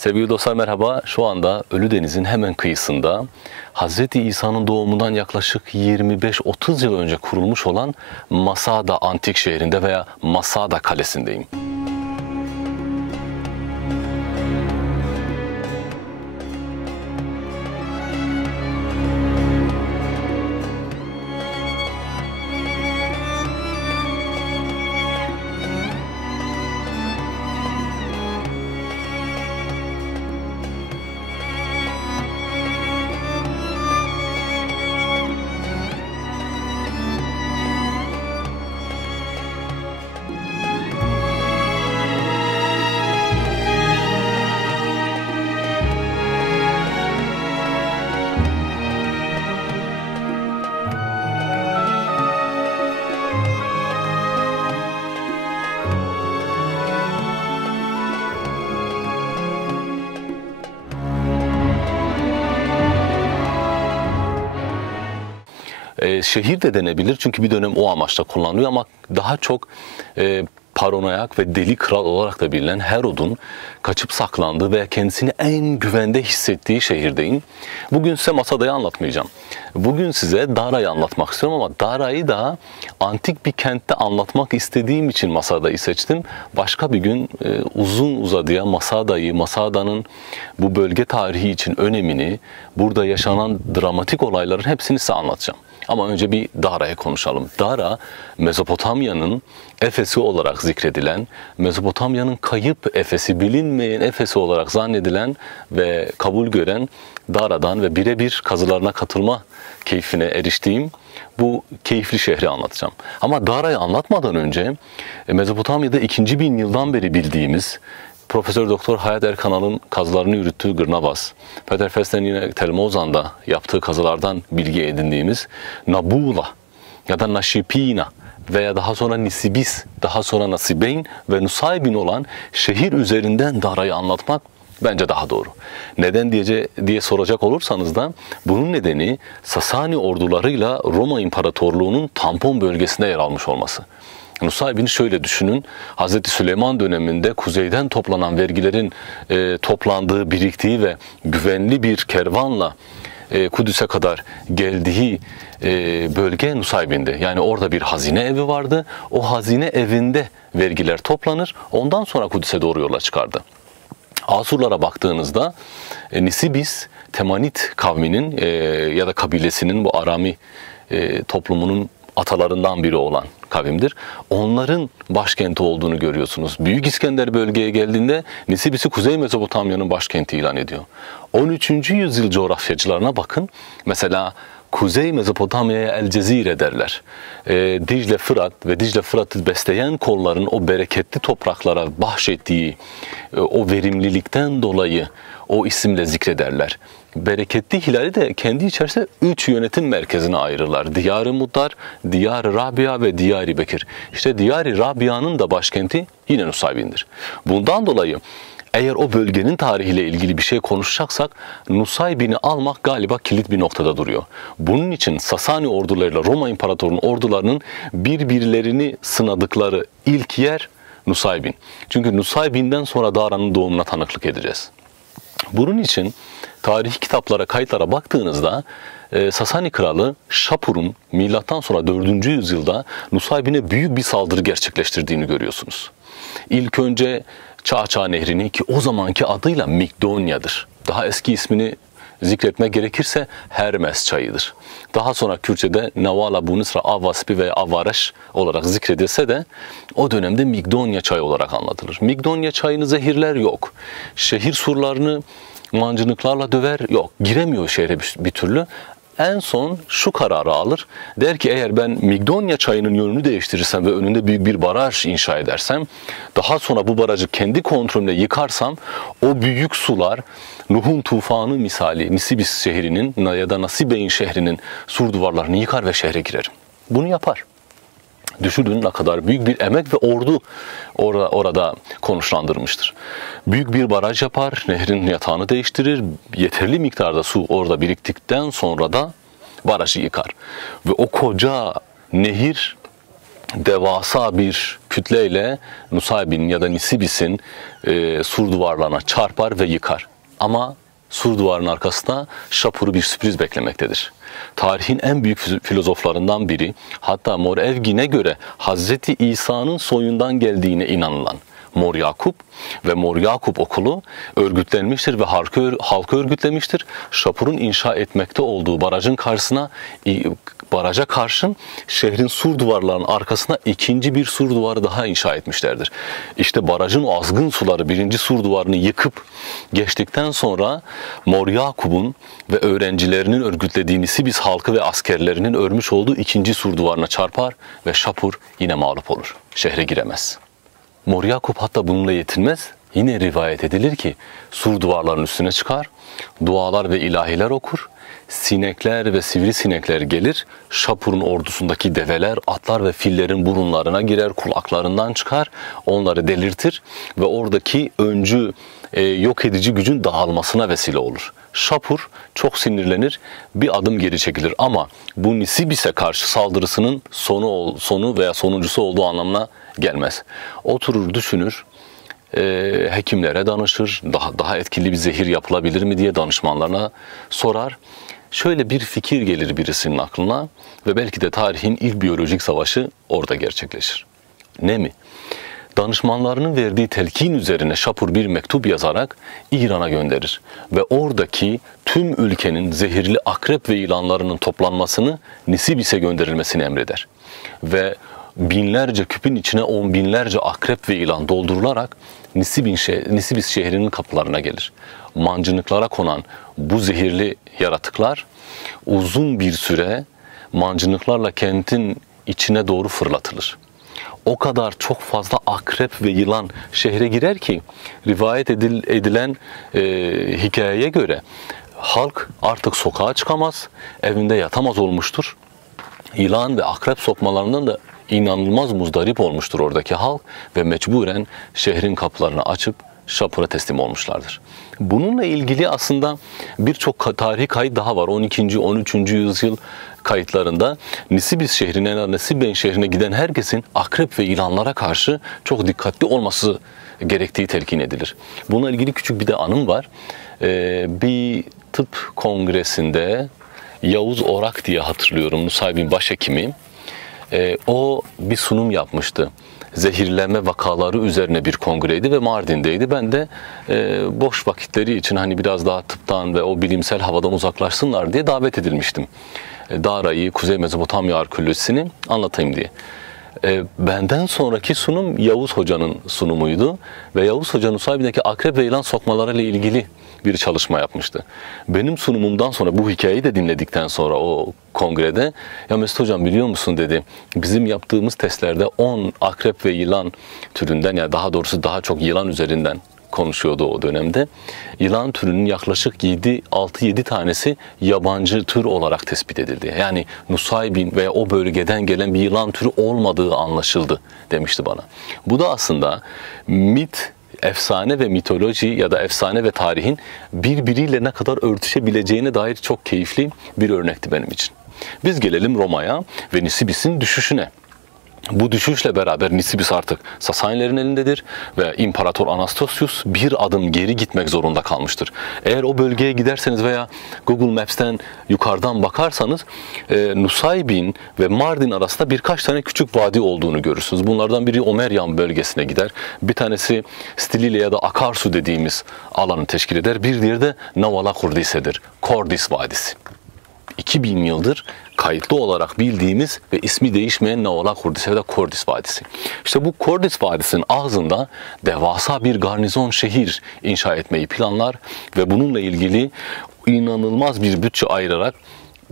Sevgili dostlar merhaba. Şu anda Ölüdeniz'in hemen kıyısında Hz. İsa'nın doğumundan yaklaşık 25-30 yıl önce kurulmuş olan Masada antik şehrinde veya Masada kalesindeyim. Şehir de denebilir çünkü bir dönem o amaçla kullanılıyor ama daha çok paranoyak ve deli kral olarak da bilinen Herod'un kaçıp saklandığı veya kendisini en güvende hissettiği şehirdeyim. Bugün size Masada'yı anlatmayacağım. Bugün size Dara'yı anlatmak istiyorum ama Dara'yı da antik bir kentte anlatmak istediğim için Masada'yı seçtim. Başka bir gün uzun uzadıya Masada'yı, Masada'nın bu bölge tarihi için önemini, burada yaşanan dramatik olayların hepsini size anlatacağım. Ama önce bir Dara'ya konuşalım. Dara, Mezopotamya'nın Efes'i olarak zikredilen, Mezopotamya'nın kayıp Efes'i, bilinmeyen Efes'i olarak zannedilen ve kabul gören Dara'dan ve birebir kazılarına katılma keyfine eriştiğim bu keyifli şehri anlatacağım. Ama Dara'yı anlatmadan önce Mezopotamya'da 2000 yıldan beri bildiğimiz Profesör Doktor Hayat Erkanal'ın kazılarını yürüttüğü Gırnavas, Peter Festen'in yine Telmozan'da yaptığı kazılardan bilgi edindiğimiz Nabula ya da Naşipina veya daha sonra Nisibis, daha sonra Nasibeyn ve Nusaybin olan şehir üzerinden Dara'yı anlatmak bence daha doğru. Neden diye soracak olursanız da bunun nedeni Sasani ordularıyla Roma İmparatorluğu'nun tampon bölgesinde yer almış olması. Nusaybin'i şöyle düşünün, Hz. Süleyman döneminde kuzeyden toplanan vergilerin toplandığı, biriktiği ve güvenli bir kervanla Kudüs'e kadar geldiği bölge Nusaybin'di. Yani orada bir hazine evi vardı, o hazine evinde vergiler toplanır, ondan sonra Kudüs'e doğru yola çıkardı. Asurlara baktığınızda Nisibis, Temanit kavminin ya da kabilesinin bu Arami toplumunun atalarından biri olan kavimdir. Onların başkenti olduğunu görüyorsunuz. Büyük İskender bölgeye geldiğinde Nisibis'i Kuzey Mezopotamya'nın başkenti ilan ediyor. 13. yüzyıl coğrafyacılarına bakın. Mesela Kuzey Mezopotamya'ya El Cezire derler. Dicle Fırat ve Dicle Fırat'ı besleyen kolların o bereketli topraklara bahşettiği o verimlilikten dolayı o isimle zikrederler. Bereketli Hilal'i de kendi içerisinde 3 yönetim merkezine ayırırlar. Diyar-ı Muddar, Diyar-ı Rabia ve Diyar-ı Bekir. İşte Diyar-ı Rabia'nın da başkenti yine Nusaybin'dir. Bundan dolayı eğer o bölgenin tarihiyle ilgili bir şey konuşacaksak Nusaybin'i almak galiba kilit bir noktada duruyor. Bunun için Sasani ordularıyla Roma İmparatorluğu'nun ordularının birbirlerini sınadıkları ilk yer Nusaybin. Çünkü Nusaybin'den sonra Dara'nın doğumuna tanıklık edeceğiz. Bunun için tarihi kitaplara, kayıtlara baktığınızda Sasani kralı Şapur'un milattan sonra 4. yüzyılda Nusaybin'e büyük bir saldırı gerçekleştirdiğini görüyorsunuz. İlk önce Çağçağ Nehri'ni, ki o zamanki adıyla Mikdonya'dır. Daha eski ismini zikretmek gerekirse Hermes çayıdır. Daha sonra Kürtçe'de Navala Bunusra Avaspi veya Avareş olarak zikredilse de o dönemde Migdonya çayı olarak anlatılır. Migdonya çayını zehirler yok. Şehir surlarını mancınıklarla döver yok. Giremiyor şehre bir türlü. En son şu kararı alır. Der ki eğer ben Migdonya çayının yönünü değiştirirsem ve önünde büyük bir baraj inşa edersem, daha sonra bu barajı kendi kontrolümle yıkarsam o büyük sular Nuh'un tufanı misali Nisibis şehrinin ya da Nasibeyn şehrinin sur duvarlarını yıkar ve şehre girerim. Bunu yapar. Düşünün ne kadar büyük bir emek ve ordu orada konuşlandırmıştır. Büyük bir baraj yapar, nehrin yatağını değiştirir, yeterli miktarda su orada biriktikten sonra da barajı yıkar. Ve o koca nehir devasa bir kütleyle Nusaybin ya da Nisibis'in sur duvarlarına çarpar ve yıkar. Ama sur duvarının arkasında Şapur'u bir sürpriz beklemektedir. Tarihin en büyük filozoflarından biri, hatta Mor Evgin'e göre Hazreti İsa'nın soyundan geldiğine inanılan Mor Yakup ve Mor Yakup okulu örgütlenmiştir ve halkı örgütlemiştir. Şapur'un inşa etmekte olduğu baraja karşın şehrin sur duvarlarının arkasına ikinci bir sur duvarı daha inşa etmişlerdir. İşte barajın o azgın suları birinci sur duvarını yıkıp geçtikten sonra Mor Yakup'un ve öğrencilerinin örgütlediği Nisibis halkı ve askerlerinin örmüş olduğu ikinci sur duvarına çarpar ve Şapur yine mağlup olur. Şehre giremez. Mor Yakup hatta bununla yetinmez. Yine rivayet edilir ki sur duvarların üstüne çıkar, dualar ve ilahiler okur, sinekler ve sivrisinekler gelir, Şapur'un ordusundaki develer, atlar ve fillerin burunlarına girer, kulaklarından çıkar, onları delirtir ve oradaki öncü, yok edici gücün dağılmasına vesile olur. Şapur çok sinirlenir, bir adım geri çekilir ama bu Nisibis'e karşı saldırısının sonu veya sonuncusu olduğu anlamına gelmez. Oturur, düşünür, hekimlere danışır, daha etkili bir zehir yapılabilir mi diye danışmanlarına sorar. Şöyle bir fikir gelir birisinin aklına ve belki de tarihin ilk biyolojik savaşı orada gerçekleşir. Ne mi? Danışmanlarının verdiği telkin üzerine Şapur bir mektup yazarak İran'a gönderir ve oradaki tüm ülkenin zehirli akrep ve yılanlarının toplanmasını, Nisibis'e gönderilmesini emreder. Binlerce küpün içine on binlerce akrep ve yılan doldurularak Nisibis şehrinin kapılarına gelir. Mancınıklara konan bu zehirli yaratıklar uzun bir süre mancınıklarla kentin içine doğru fırlatılır. O kadar çok fazla akrep ve yılan şehre girer ki rivayet edilen hikayeye göre halk artık sokağa çıkamaz, evinde yatamaz olmuştur. Yılan ve akrep sokmalarından da inanılmaz muzdarip olmuştur oradaki halk ve mecburen şehrin kapılarını açıp Şapur'a teslim olmuşlardır. Bununla ilgili aslında birçok tarihi kayıt daha var. 12. 13. yüzyıl kayıtlarında Nisibis şehrine, Nisiben şehrine giden herkesin akrep ve yılanlara karşı çok dikkatli olması gerektiği telkin edilir. Bununla ilgili küçük bir de anım var. Bir tıp kongresinde Yavuz Orak diye hatırlıyorum, Nusaybin başhekimi. O bir sunum yapmıştı. Zehirlenme vakaları üzerine bir kongreydi ve Mardin'deydi. Ben de boş vakitleri için hani biraz daha tıptan ve o bilimsel havadan uzaklaşsınlar diye davet edilmiştim. Dara'yı, Kuzey Mezopotamya arkeolojisini anlatayım diye. Benden sonraki sunum Yavuz Hoca'nın sunumuydu ve Yavuz Hoca Nusaybin'deki akrep ve yılan sokmalarıyla ilgili bir çalışma yapmıştı. Benim sunumumdan sonra bu hikayeyi de dinledikten sonra o kongrede ya Mesut Hocam biliyor musun dedi, bizim yaptığımız testlerde 10 akrep ve yılan türünden, ya daha doğrusu daha çok yılan üzerinden konuşuyordu o dönemde. Yılan türünün yaklaşık 6-7 tanesi yabancı tür olarak tespit edildi. Yani Nusaybin veya o bölgeden gelen bir yılan türü olmadığı anlaşıldı demişti bana. Bu da aslında efsane ve mitoloji ya da efsane ve tarihin birbiriyle ne kadar örtüşebileceğine dair çok keyifli bir örnekti benim için. Biz gelelim Roma'ya ve Nisibis'in düşüşüne. Bu düşüşle beraber Nisibis artık Sasanilerin elindedir ve İmparator Anastasius bir adım geri gitmek zorunda kalmıştır. Eğer o bölgeye giderseniz veya Google Maps'ten yukarıdan bakarsanız Nusaybin ve Mardin arasında birkaç tane küçük vadi olduğunu görürsünüz. Bunlardan biri Omeryan bölgesine gider. Bir tanesi Stilile ya da Akarsu dediğimiz alanı teşkil eder. Bir diğeri de Navala Kurdise'dir. Kordis Vadisi. 2000 yıldır kayıtlı olarak bildiğimiz ve ismi değişmeyen Navala Kurdise ve Kordis Vadisi. İşte bu Kordis Vadisi'nin ağzında devasa bir garnizon şehir inşa etmeyi planlar ve bununla ilgili inanılmaz bir bütçe ayırarak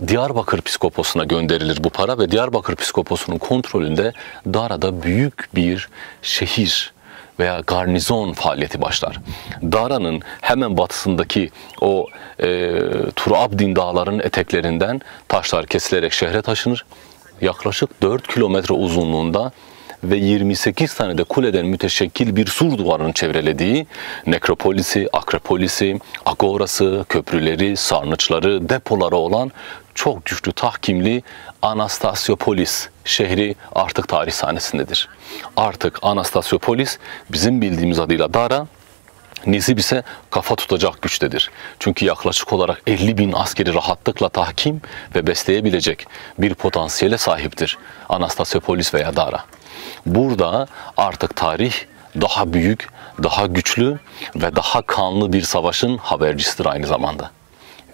Diyarbakır Piskopos'una gönderilir bu para ve Diyarbakır Piskopos'unun kontrolünde Dara'da büyük bir şehir veya garnizon faaliyeti başlar. Dara'nın hemen batısındaki o Turabdin dağlarının eteklerinden taşlar kesilerek şehre taşınır. Yaklaşık 4 kilometre uzunluğunda ve 28 tane de kuleden müteşekkil bir sur duvarının çevrelediği nekropolisi, akropolisi, agorası, köprüleri, sarnıçları, depoları olan çok güçlü tahkimli Anastasiopolis şehri artık tarih sahnesindedir. Artık Anastasiopolis bizim bildiğimiz adıyla Dara, Nizip ise kafa tutacak güçtedir. Çünkü yaklaşık olarak 50.000 askeri rahatlıkla tahkim ve besleyebilecek bir potansiyele sahiptir Anastasiopolis veya Dara. Burada artık tarih daha büyük, daha güçlü ve daha kanlı bir savaşın habercisidir aynı zamanda.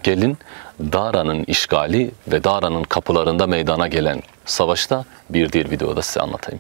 Gelin Dara'nın işgali ve Dara'nın kapılarında meydana gelen savaşta bir diğer videoda size anlatayım.